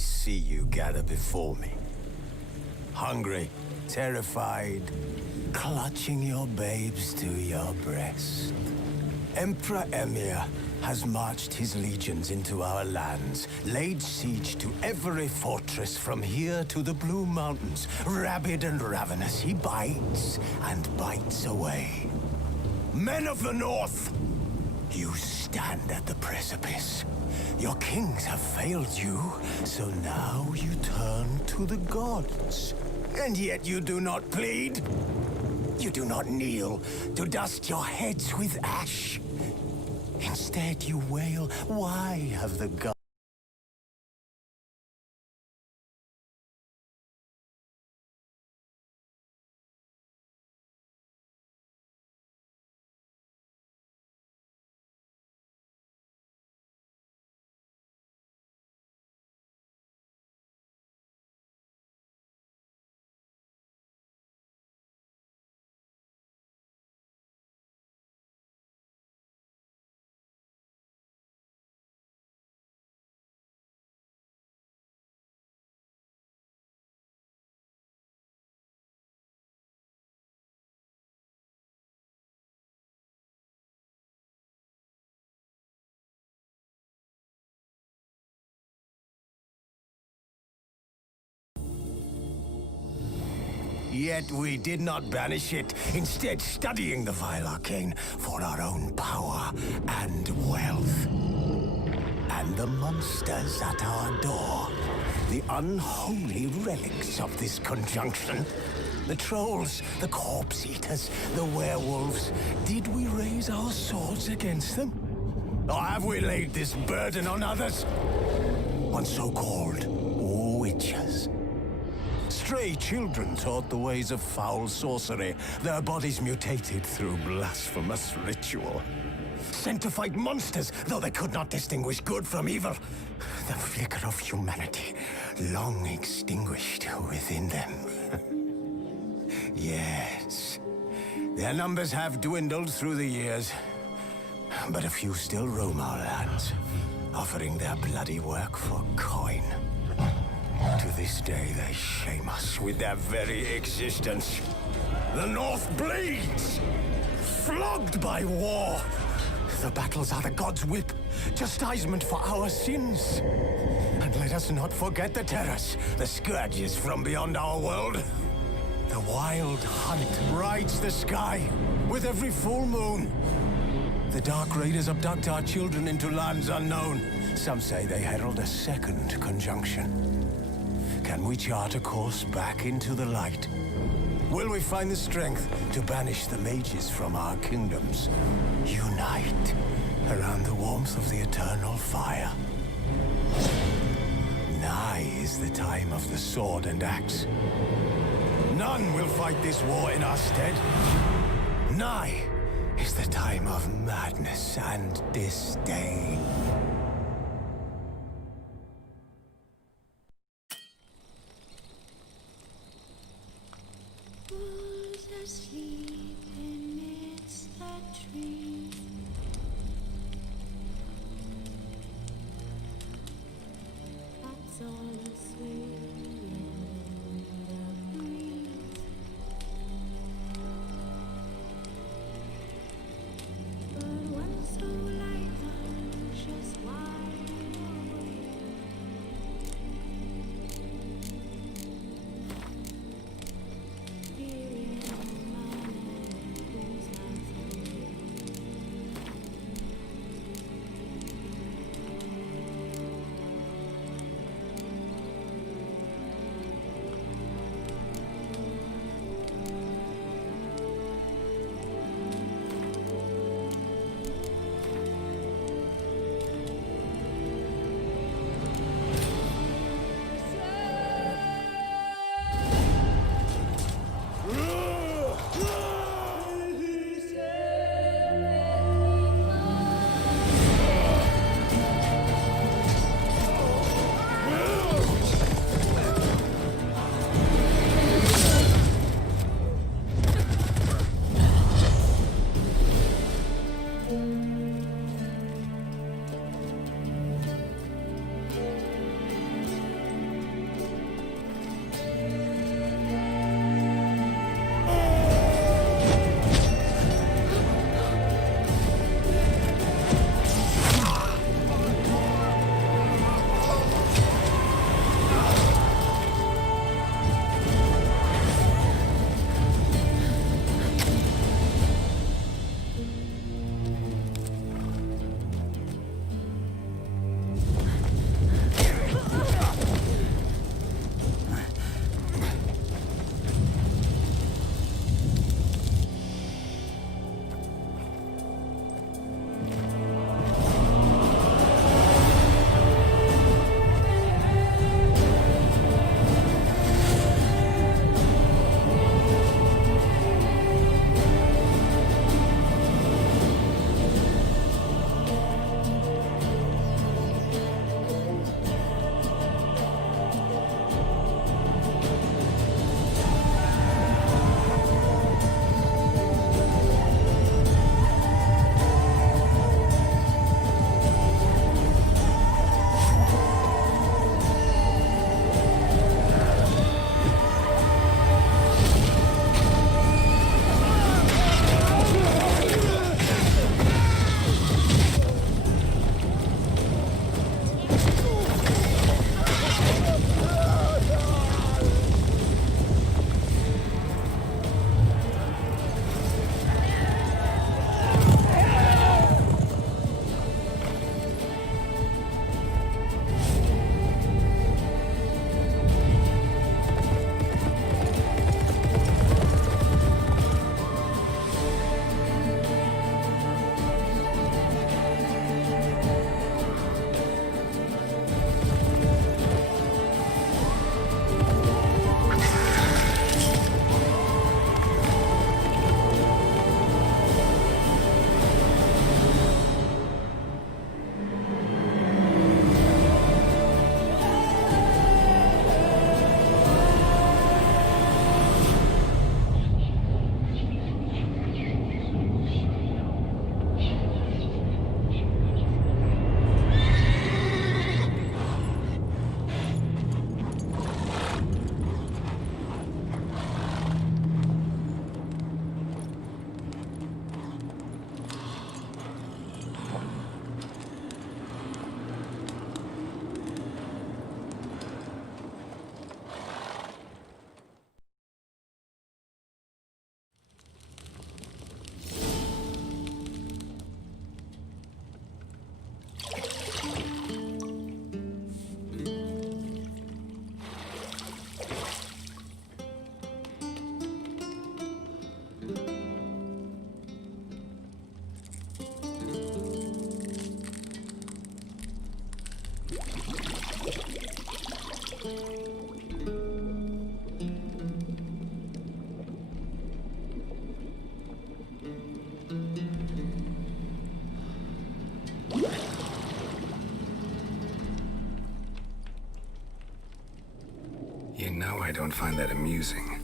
see you gather before me. Hungry, terrified, clutching your babes to your breast. Emperor Emhyr has marched his legions into our lands, laid siege to every fortress from here to the Blue Mountains. Rabid and ravenous, he bites and bites away. Men of the North, you stand at the precipice. Your kings have failed you, so now you turn to the gods. And yet you do not plead. You do not kneel to dust your heads with ash. Instead you wail, why have the gods... Yet we did not banish it, instead studying the vile arcane for our own power and wealth. And the monsters at our door, the unholy relics of this conjunction. The trolls, the corpse eaters, the werewolves. Did we raise our swords against them? Or have we laid this burden on others? On so-called witches. Stray children taught the ways of foul sorcery, their bodies mutated through blasphemous ritual. Sent to fight monsters, though they could not distinguish good from evil. The flicker of humanity, long extinguished within them. Yes, their numbers have dwindled through the years, but a few still roam our lands, offering their bloody work for coin. To this day, they shame us with their very existence. The North bleeds, flogged by war. The battles are the gods' whip, chastisement for our sins. And let us not forget the terrors, the scourges from beyond our world. The wild hunt rides the sky with every full moon. The Dark Raiders abduct our children into lands unknown. Some say they herald a second conjunction. Can we chart a course back into the light? Will we find the strength to banish the mages from our kingdoms? Unite around the warmth of the eternal fire. Nigh is the time of the sword and axe. None will fight this war in our stead. Nigh is the time of madness and disdain. Who's asleep amidst the trees? That's all swaying in the breeze. But one so light, just You know I don't find that amusing.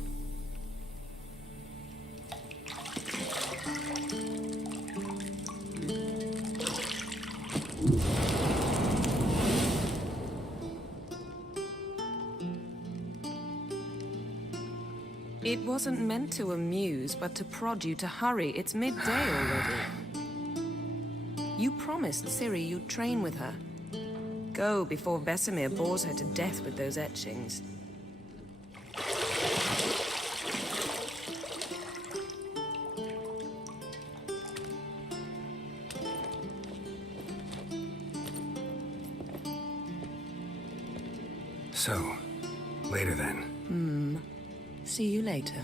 It wasn't meant to amuse, but to prod you to hurry. It's midday already. You promised Ciri you'd train with her. Go before Vesemir bores her to death with those etchings. So, later then. See you later.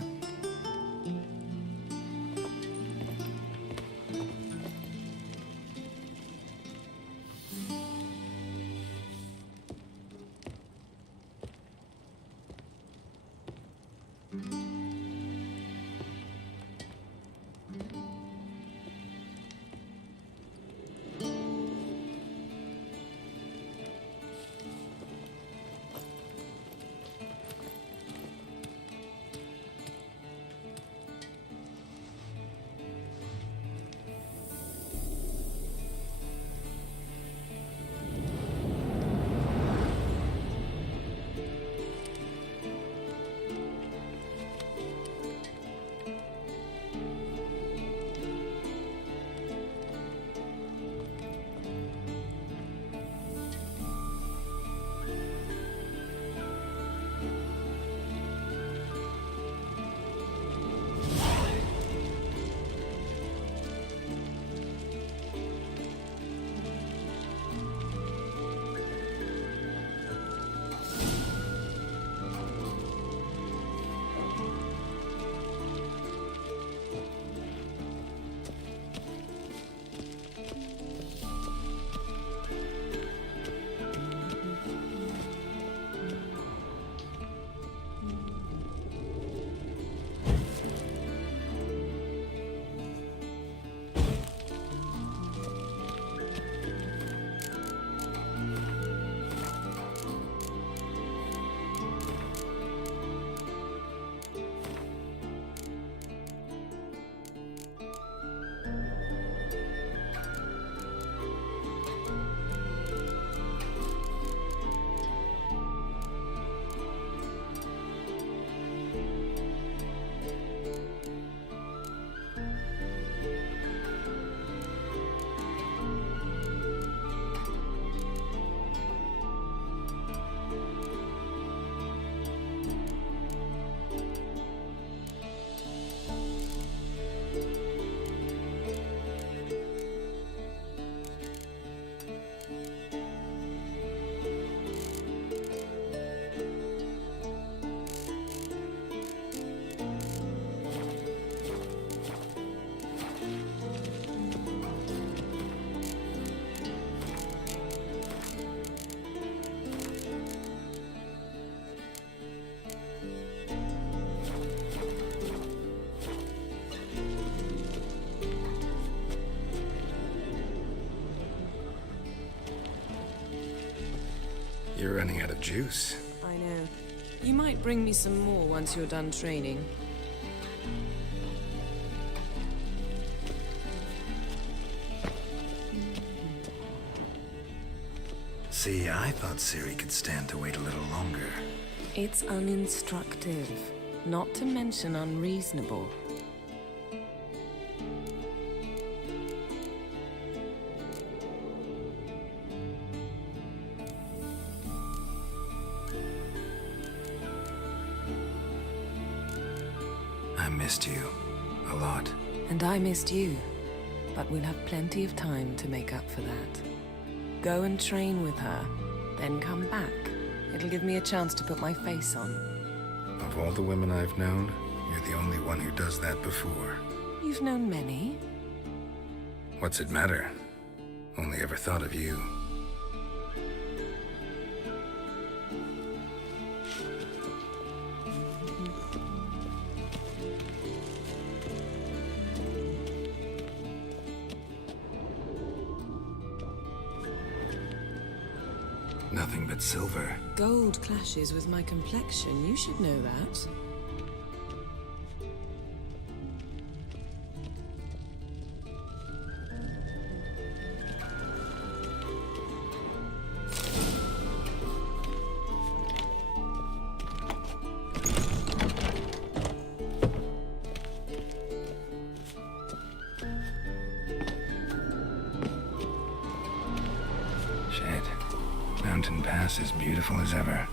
You're running out of juice. I know. You might bring me some more once you're done training. See, I thought Ciri could stand to wait a little longer. It's uninstructive, not to mention unreasonable. I missed you. A lot. And I missed you. But we'll have plenty of time to make up for that. Go and train with her, then come back. It'll give me a chance to put my face on. Of all the women I've known, you're the only one who does that before. You've known many. What's it matter? Only ever thought of you. nothing but silver. Gold clashes with my complexion. You should know that. Shit. Mountain Pass is beautiful as ever.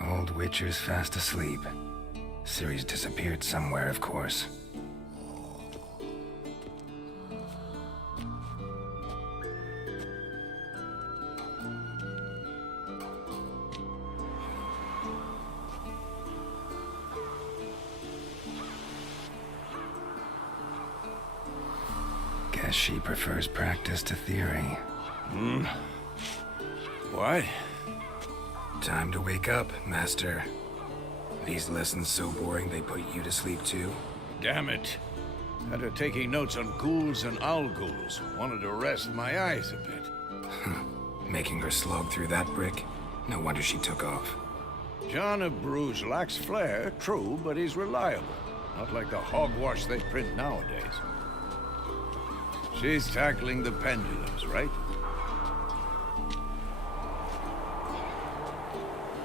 Old Witcher's fast asleep. Ciri's disappeared somewhere, of course. Guess she prefers practice to theory. What? Time to wake up, Master. These lessons so boring they put you to sleep too? Damn it. After taking notes on ghouls and owl ghouls, wanted to rest my eyes a bit. Making her slog through that brick? No wonder she took off. John of Bruges lacks flair, true, but he's reliable. Not like the hogwash they print nowadays. She's tackling the pendulums, right?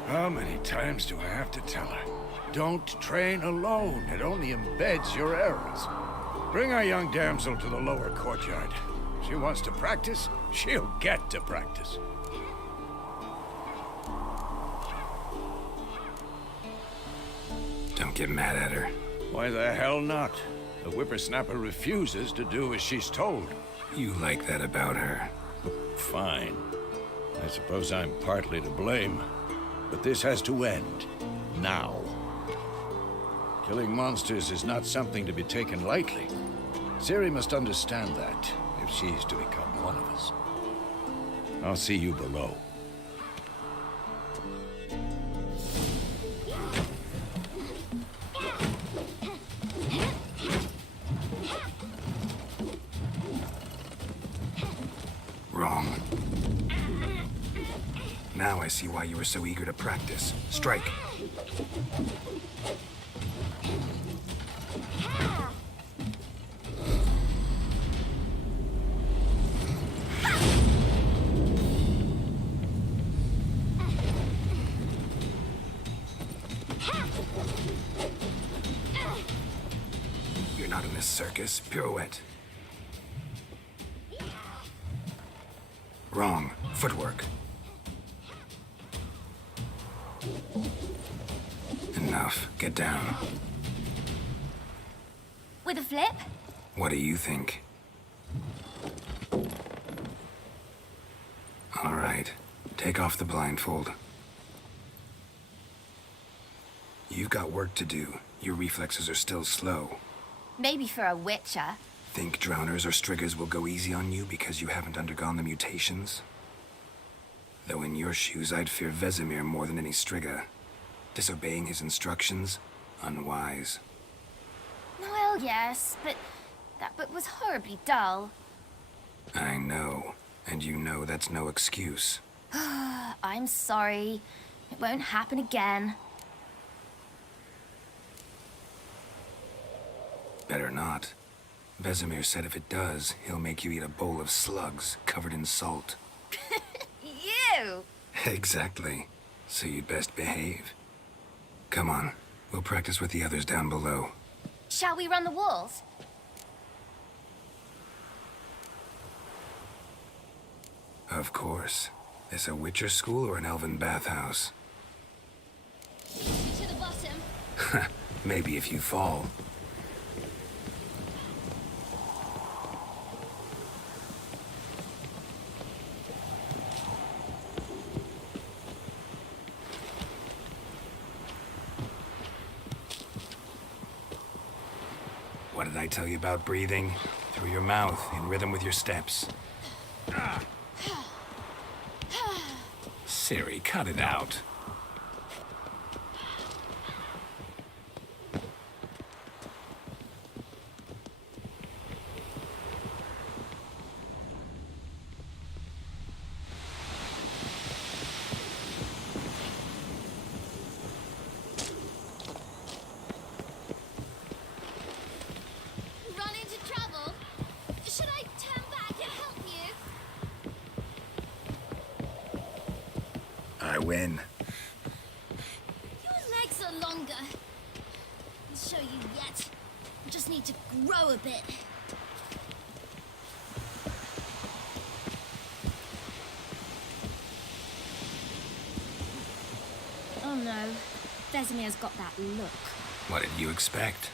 How many times do I have to tell her? Don't train alone. It only embeds your errors. Bring our young damsel to the lower courtyard. She wants to practice, she'll get to practice. Don't get mad at her. Why the hell not? The whippersnapper refuses to do as she's told. You like that about her. Fine. I suppose I'm partly to blame. But this has to end. Now. Killing monsters is not something to be taken lightly. Ciri must understand that, if she's to become one of us. I'll see you below. Wrong. Now I see why you were so eager to practice. Strike. You're not in this circus. Pirouette. Wrong. Footwork. Enough. Get down. With a flip? What do you think? All right. Take off the blindfold. You've got work to do. Your reflexes are still slow. Maybe for a witcher. Think drowners or striggers will go easy on you because you haven't undergone the mutations? Though in your shoes, I'd fear Vesemir more than any strigger. Disobeying his instructions? Unwise. Well, yes, but that book was horribly dull. I know. And you know that's no excuse. I'm sorry. It won't happen again. Better not. Vesemir said if it does, he'll make you eat a bowl of slugs covered in salt. You! Exactly. So you'd best behave. Come on. We'll practice with the others down below. Shall we run the walls? Of course. This a Witcher school or an elven bathhouse? To the bottom. Maybe if you fall. What did I tell you about breathing? Through your mouth, in rhythm with your steps. Ciri, cut it out. Run into trouble? Should I turn back and help you? I win. Your legs are longer. I'll show you yet. I just need to grow a bit. Oh no. Vesemir's got that look. What did you expect?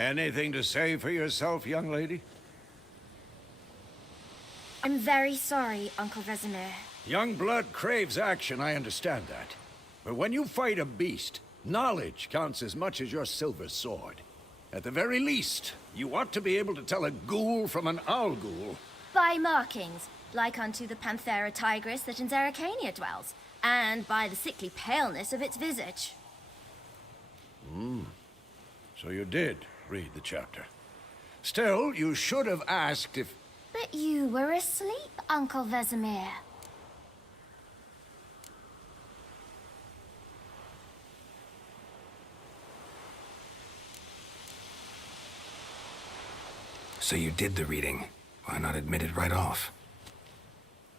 Anything to say for yourself, young lady? I'm very sorry, Uncle Vesemir. Young blood craves action, I understand that. But when you fight a beast, knowledge counts as much as your silver sword. At the very least, you ought to be able to tell a ghoul from an owl ghoul. By markings, like unto the Panthera tigris that in Zerrikania dwells, and by the sickly paleness of its visage. So you did read the chapter. Still, you should have asked if... But you were asleep, Uncle Vesemir. So you did the reading. Why not admit it right off?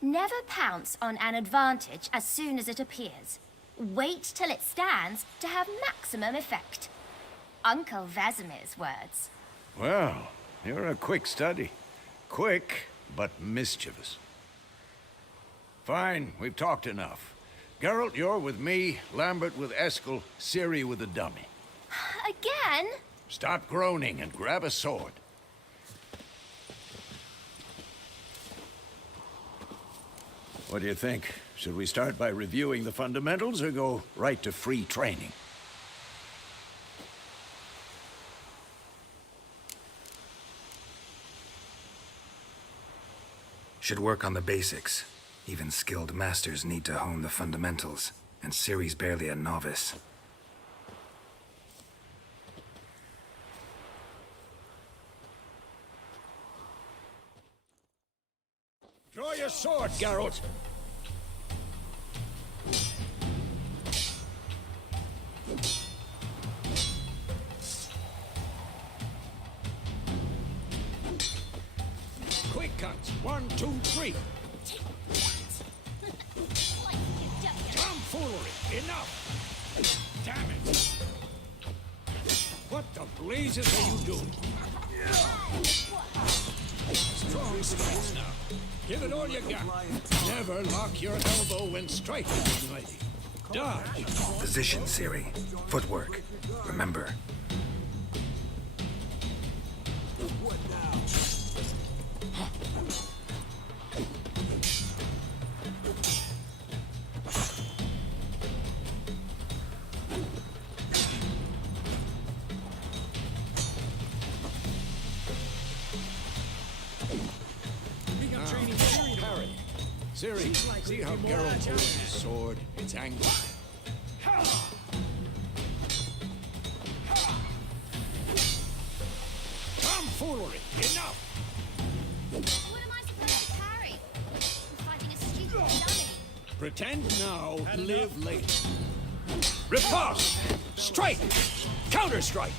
Never pounce on an advantage as soon as it appears. Wait till it stands to have maximum effect. Uncle Vesemir's words. Well, you're a quick study. Quick, but mischievous. Fine, we've talked enough. Geralt, you're with me, Lambert with Eskel, Ciri with the dummy. Again? Stop groaning and grab a sword. What do you think? Should we start by reviewing the fundamentals or go right to free training? Should work on the basics. Even skilled masters need to hone the fundamentals, and Ciri's barely a novice. Draw your sword, Geralt! Quick cuts! 1, 2, 3! Tomfoolery! Enough! Damn it! What the blazes are you doing? Strong strikes now. Give it all you got. Never lock your elbow when striking, young lady. Dodge. Position, Ciri. Footwork. Remember. Ciri, see how Geralt holds his sword? It's angry. Tomfoolery! Enough! What am I supposed to parry? I'm fighting a stupid dummy. Pretend now, live later. Riposte! Strike! Counter-strike!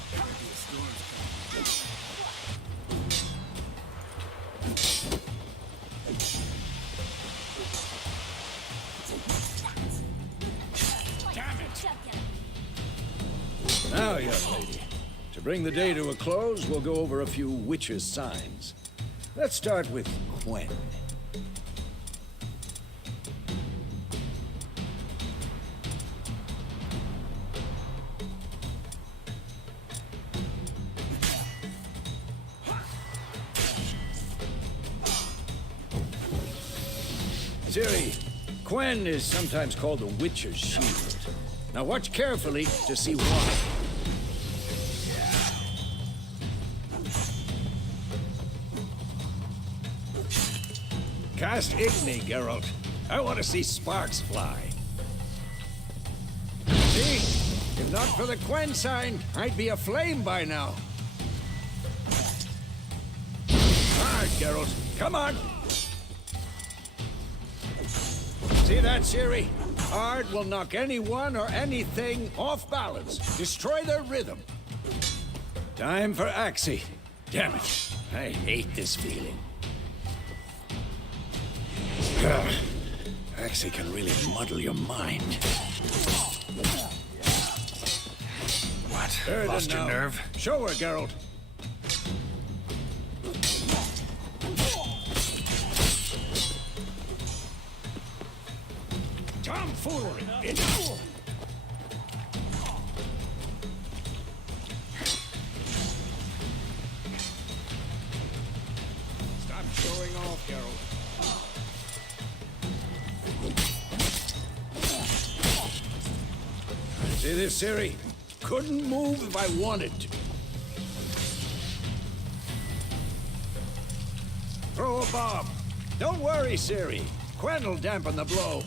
Now, young lady, to bring the day to a close, we'll go over a few witches' signs. Let's start with Quen. Ciri, Quen is sometimes called the Witcher's Shield. Now watch carefully to see why. Cast Igni, Geralt. I want to see sparks fly. See? If not for the Quen sign, I'd be aflame by now. Hard, Geralt. Come on! See that, Ciri? Ard will knock anyone or anything off balance. Destroy their rhythm. Time for Axii. Damn it. I hate this feeling. Axii can really muddle your mind. What? Lost your nerve? Show her, Geralt. Tomfoolery! Enough! Stop showing off, Geralt. See this, Ciri? Couldn't move if I wanted to. Throw a bomb. Don't worry, Ciri. Quen will dampen the blow.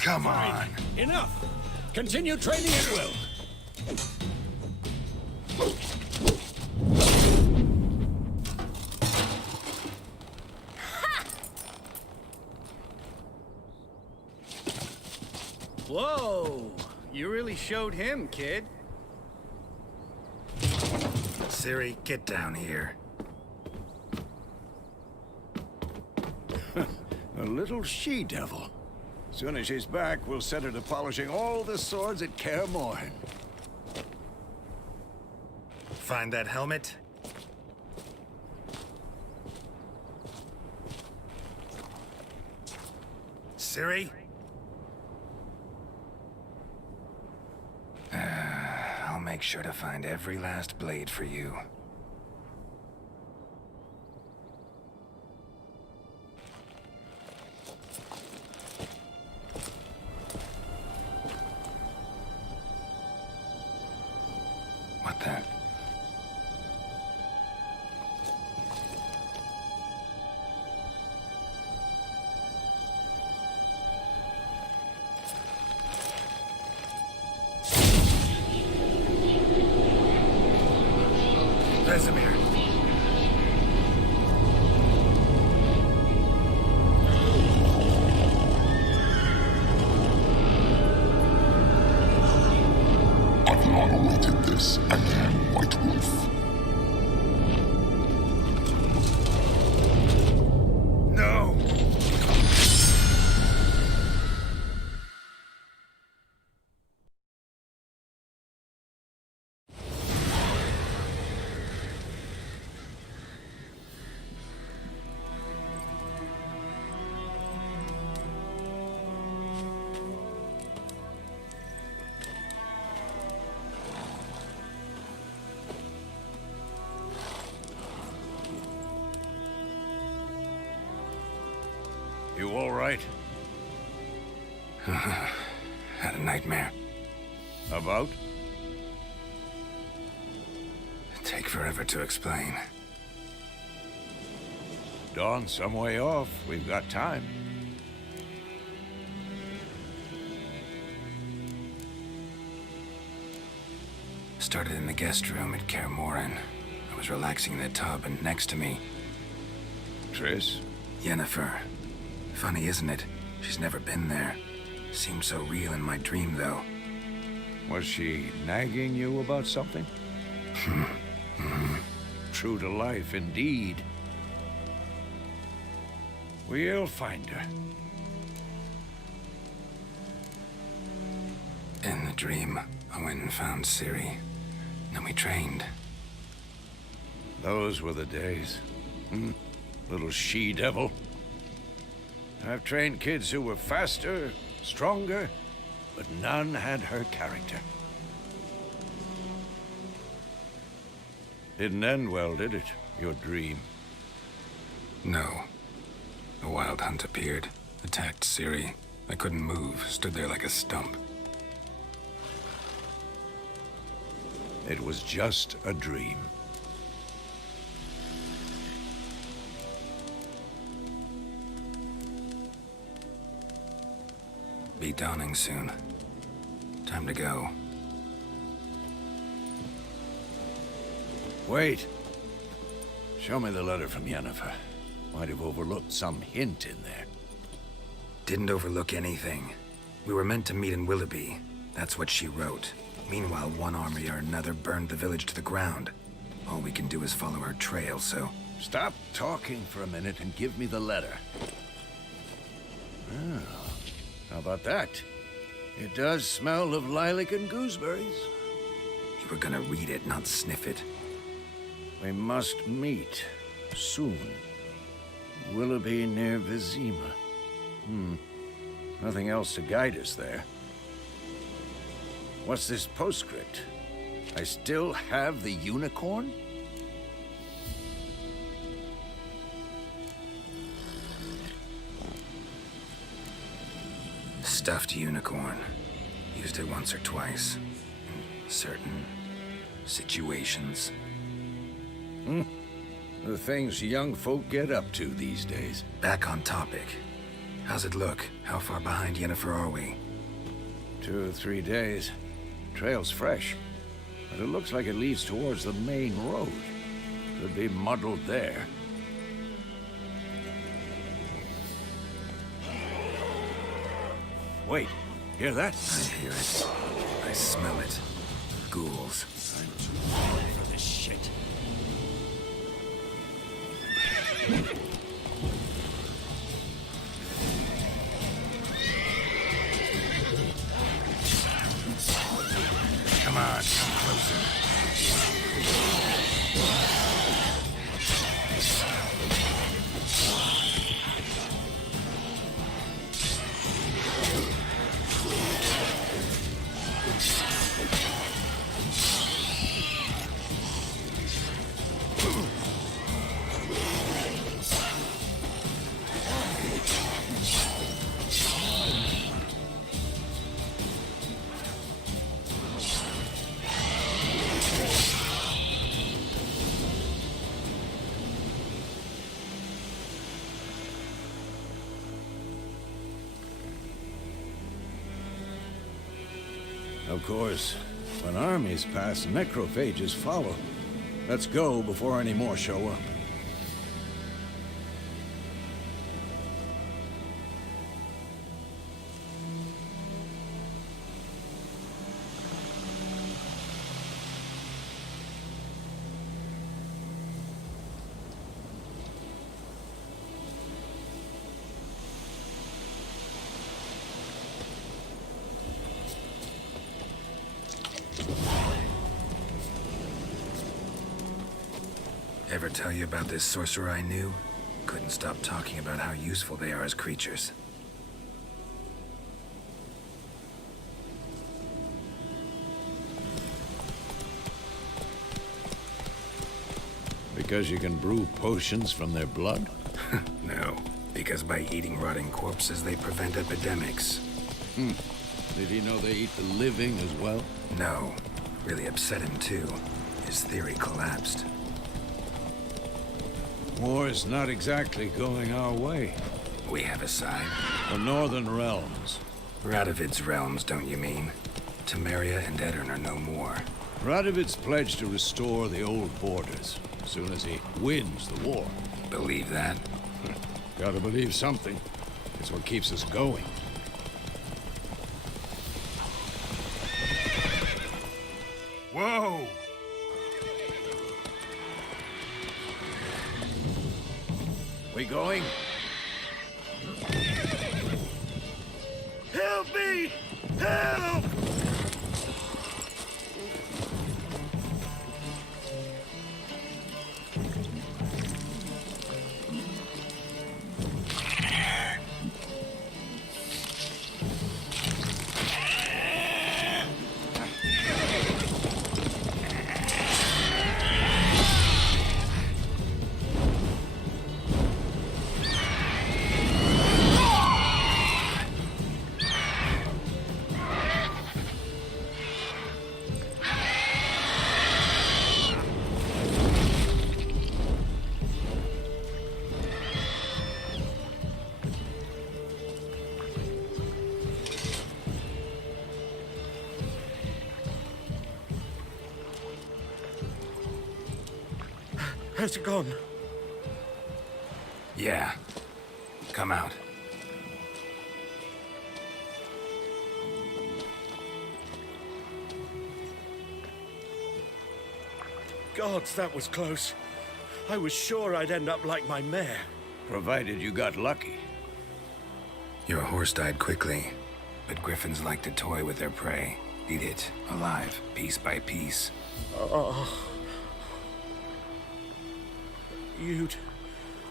Come on. Enough! Continue training at will. Whoa! You really showed him, kid. Ciri, get down here. A little she-devil. Soon as she's back, we'll set her to polishing all the swords at Kaer Morhen. Find that helmet? Ciri? I'll make sure to find every last blade for you. What the? Vesemir. I've long awaited this again, White Wolf. No! You all right? Had a nightmare. About? Take forever to explain. Dawn's some way off. We've got time. Started in the guest room at Kaer Morhen. I was relaxing in the tub, and next to me, Triss? Yennefer. Funny, isn't it? She's never been there. Seemed so real in my dream, though. Was she nagging you about something? True to life, indeed. We'll find her. In the dream, I went and found Ciri. Then we trained. Those were the days. Little she-devil. I've trained kids who were faster, stronger, but none had her character. Didn't end well, did it? Your dream? No. A wild hunt appeared, attacked Ciri. I couldn't move, stood there like a stump. It was just a dream. Be dawning soon. Time to go. Wait. Show me the letter from Yennefer. Might have overlooked some hint in there. Didn't overlook anything. We were meant to meet in Willoughby. That's what she wrote. Meanwhile, one army or another burned the village to the ground. All we can do is follow her trail, so... Stop talking for a minute and give me the letter. Oh, how about that? It does smell of lilac and gooseberries. You were gonna read it, not sniff it. We must meet soon. Willoughby near Vizima. Nothing else to guide us there. What's this postscript? I still have the unicorn? Stuffed unicorn. Used it once or twice. In certain situations. The things young folk get up to these days. Back on topic. How's it look? How far behind Yennefer are we? 2 or 3 days. Trail's fresh, but it looks like it leads towards the main road. Could be muddled there. Wait, hear that? I hear it. I smell it. Ghouls. I'm too old for this shit. Come on, come closer. Of course, when armies pass, necrophages follow. Let's go before any more show up. Ever tell you about this sorcerer I knew? Couldn't stop talking about how useful they are as creatures. Because you can brew potions from their blood? No, Because by eating rotting corpses, they prevent epidemics. Did he know they eat the living as well? No. Really upset him, too. His theory collapsed. War's not exactly going our way. We have a side. The Northern Realms. Radovid's realms, don't you mean? Temeria and Edirn are no more. Radovid's pledged to restore the old borders as soon as he wins the war. Believe that? Gotta believe something. It's what keeps us going. Whoa! We going? Help me! Help! Has it gone? Yeah. Come out. Gods, that was close. I was sure I'd end up like my mare. Provided you got lucky. Your horse died quickly, but griffins like to toy with their prey. Eat it, alive, piece by piece.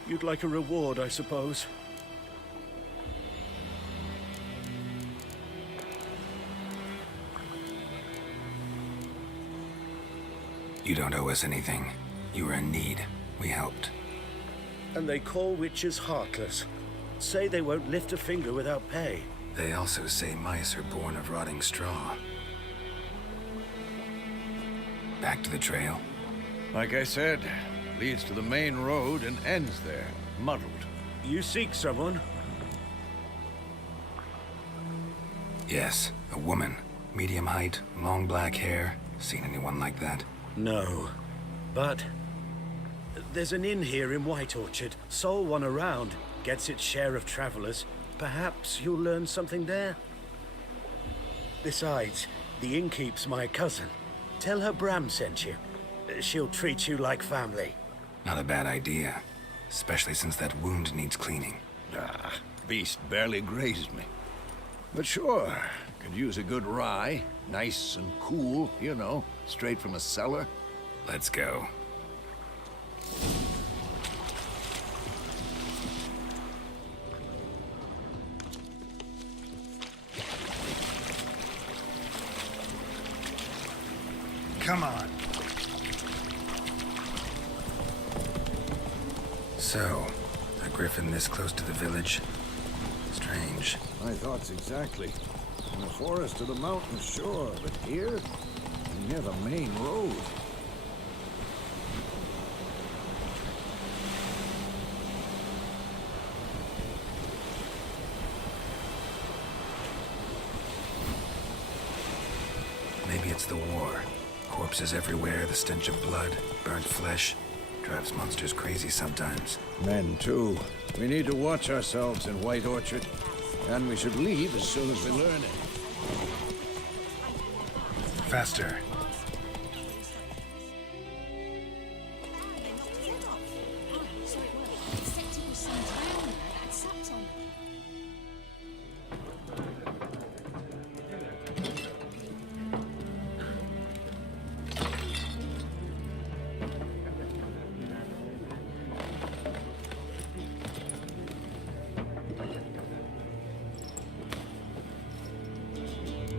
You'd like a reward, I suppose. You don't owe us anything. You were in need. We helped. And they call witches heartless. Say they won't lift a finger without pay. They also say mice are born of rotting straw. Back to the trail. Like I said, leads to the main road and ends there, muddled. You seek someone? Yes, a woman. Medium height, long black hair. Seen anyone like that? No. But there's an inn here in White Orchard. Sole one around. Gets its share of travelers. Perhaps you'll learn something there. Besides, the innkeep's my cousin. Tell her Bram sent you. She'll treat you like family. Not a bad idea. Especially since that wound needs cleaning. Beast barely grazed me. But sure, could use a good rye. Nice and cool, you know, straight from a cellar. Let's go. Come on. So, a griffin this close to the village? Strange. My thoughts exactly. In the forest or the mountains, sure, but here? Near the main road. Maybe it's the war. Corpses everywhere, the stench of blood, burnt flesh. Drives monsters crazy sometimes. Men, too. We need to watch ourselves in White Orchard. And we should leave as soon as we learn it. Faster.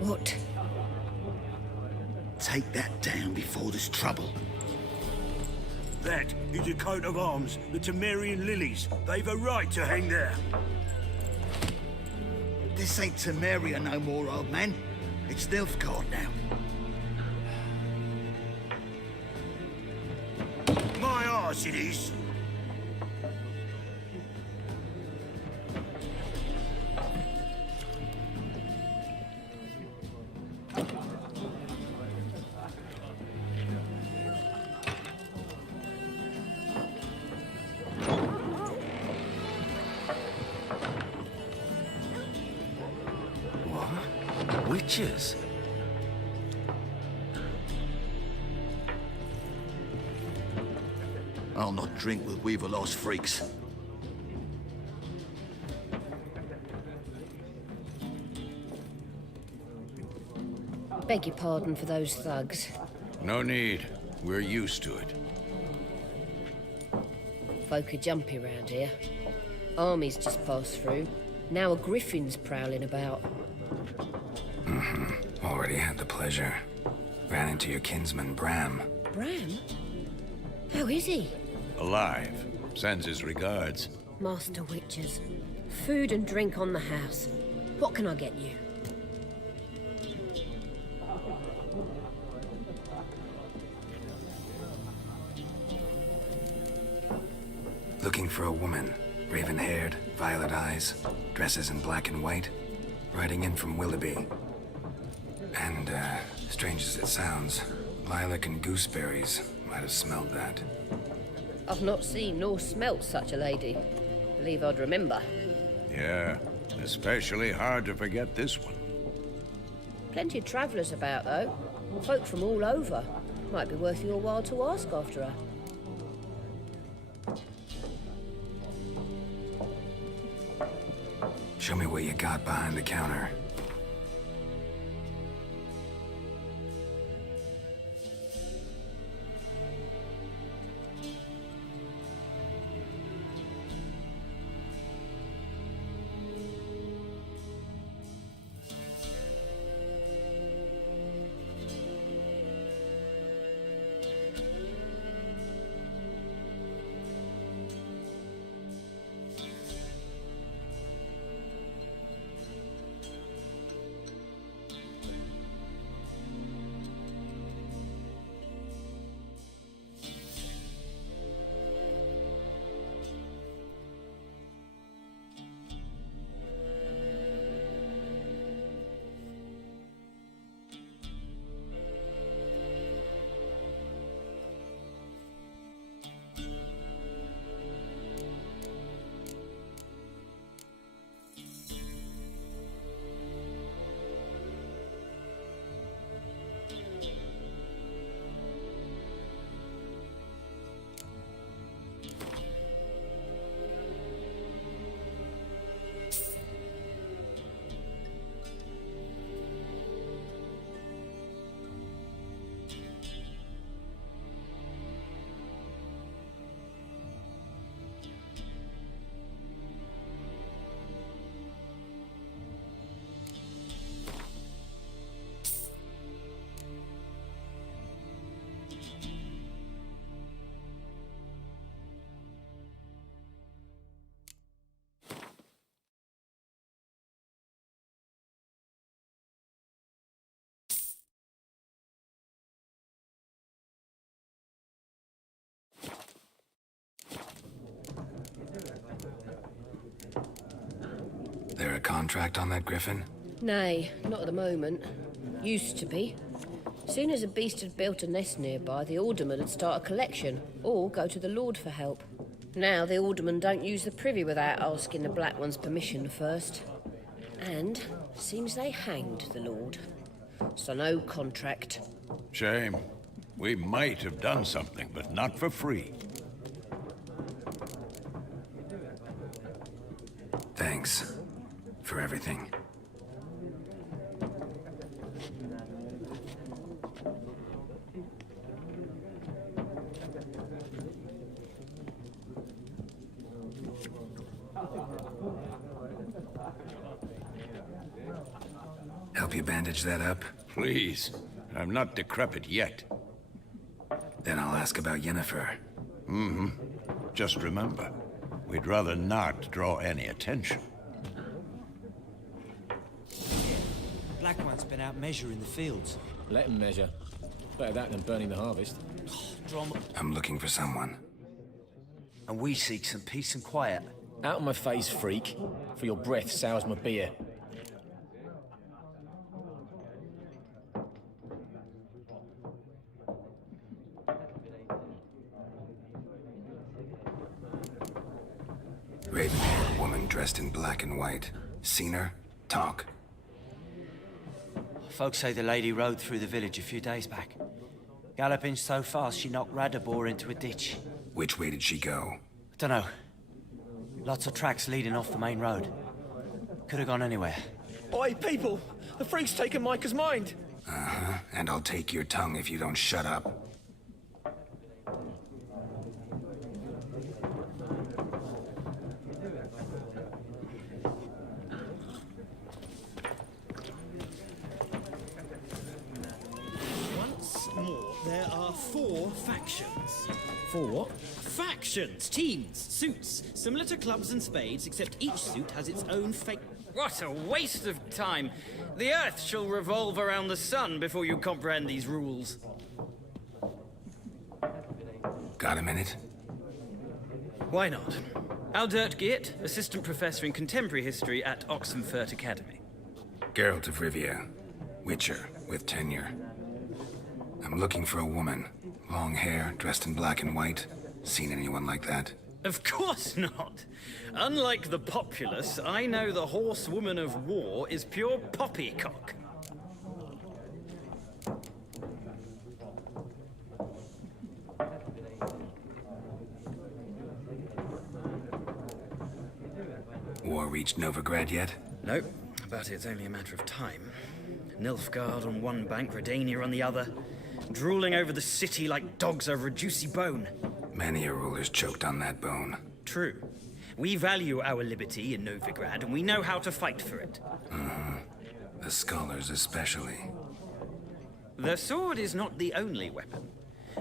What? Take that down before there's trouble. That is a coat of arms, the Temerian lilies. They've a right to hang there. This ain't Temeria no more, old man. It's Nilfgaard now. My arse it is. What? Witches? I'll not drink with Weaverlost freaks. Beg your pardon for those thugs. No need. We're used to it. Folk are jumpy round here. Armies just passed through. Now a griffin's prowling about. Already had the pleasure. Ran into your kinsman, Bram. Bram? How is he? Alive. Sends his regards. Master Witches. Food and drink on the house. What can I get you? Looking for a woman. Raven-haired, violet eyes, dresses in black and white. Riding in from Willoughby. And, strange as it sounds, lilac and gooseberries might have smelled that. I've not seen nor smelt such a lady. Believe I'd remember. Yeah, especially hard to forget this one. Plenty of travellers about, though. Folk from all over. Might be worth your while to ask after her. Show me what you got behind the counter. There a contract on that griffin? Nay, not at the moment. Used to be. Soon as a beast had built a nest nearby, the alderman would start a collection, or go to the Lord for help. Now the aldermen don't use the privy without asking the Black One's permission first. And seems they hanged the Lord. So no contract. Shame. We might have done something, but not for free. Thanks. For everything. Help you bandage that up? Please. I'm not decrepit yet. Then I'll ask about Yennefer. Just remember, we'd rather not draw any attention. Black One's been out measuring the fields. Let him measure. Better that than burning the harvest. I'm looking for someone. And we seek some peace and quiet. Out of my face, freak. For your breath sours my beer. Raven-haired woman dressed in black and white. Seen her? Talk. Folks say the lady rode through the village a few days back. Galloping so fast she knocked Radabor into a ditch. Which way did she go? Dunno. Lots of tracks leading off the main road. Could have gone anywhere. Oi, people! The freak's taken Micah's mind! Uh-huh. And I'll take your tongue if you don't shut up. Once more, there are 4 factions. 4 what? Factions, teams, suits, similar to clubs and spades, except each suit has its own fake. What a waste of time! The Earth shall revolve around the sun before you comprehend these rules. Got a minute? Why not? Aldert Geert, Assistant Professor in Contemporary History at Oxenfurt Academy. Geralt of Rivia. Witcher, with tenure. I'm looking for a woman. Long hair, dressed in black and white. Seen anyone like that? Of course not! Unlike the populace, I know the horsewoman of war is pure poppycock. War reached Novigrad yet? Nope, but it's only a matter of time. Nilfgaard on one bank, Redania on the other, drooling over the city like dogs over a juicy bone. Many a ruler's choked on that bone. True. We value our liberty in Novigrad, and we know how to fight for it. The scholars especially. The sword is not the only weapon.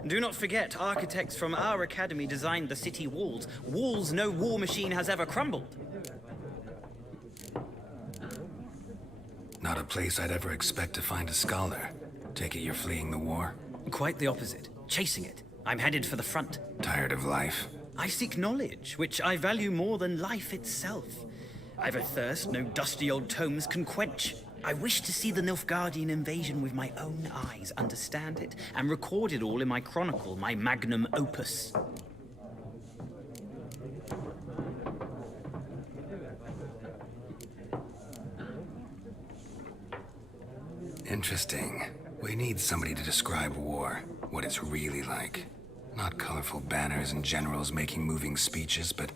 Do not forget, architects from our academy designed the city walls. Walls no war machine has ever crumbled. Not a place I'd ever expect to find a scholar. Take it you're fleeing the war? Quite the opposite. Chasing it. I'm headed for the front. Tired of life? I seek knowledge, which I value more than life itself. I've a thirst no dusty old tomes can quench. I wish to see the Nilfgaardian invasion with my own eyes, understand it, and record it all in my chronicle, my magnum opus. Interesting. We need somebody to describe war, what it's really like. Not colorful banners and generals making moving speeches, but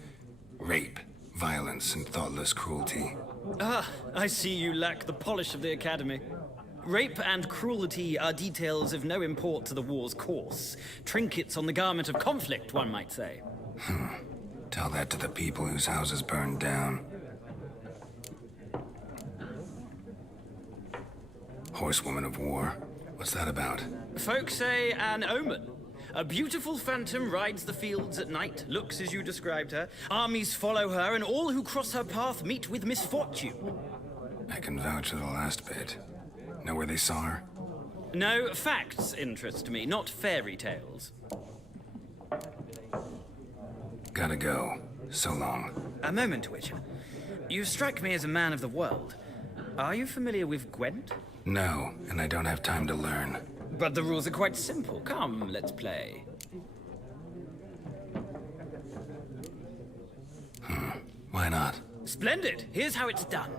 rape, violence, and thoughtless cruelty. Ah, I see you lack the polish of the Academy. Rape and cruelty are details of no import to the war's course. Trinkets on the garment of conflict, one might say. Tell that to the people whose houses burned down. Horsewoman of war. What's that about? Folk say an omen. A beautiful phantom rides the fields at night, looks as you described her. Armies follow her, and all who cross her path meet with misfortune. I can vouch for the last bit. Know where they saw her? No, facts interest me, not fairy tales. Gotta go. So long. A moment, Witcher. You strike me as a man of the world. Are you familiar with Gwent? No, and I don't have time to learn. But the rules are quite simple. Come, let's play. Why not? Splendid! Here's how it's done.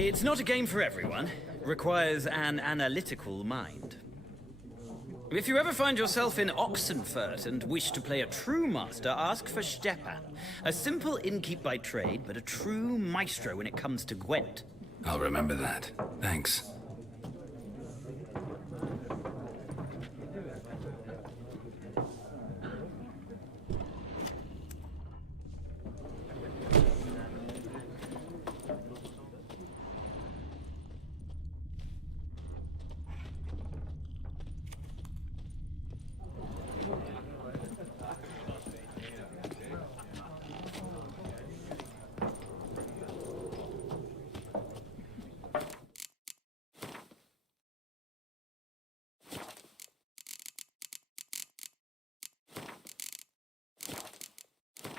It's not a game for everyone. Requires an analytical mind. If you ever find yourself in Oxenfurt and wish to play a true master, ask for Stepan. A simple innkeep by trade, but a true maestro when it comes to Gwent. I'll remember that. Thanks.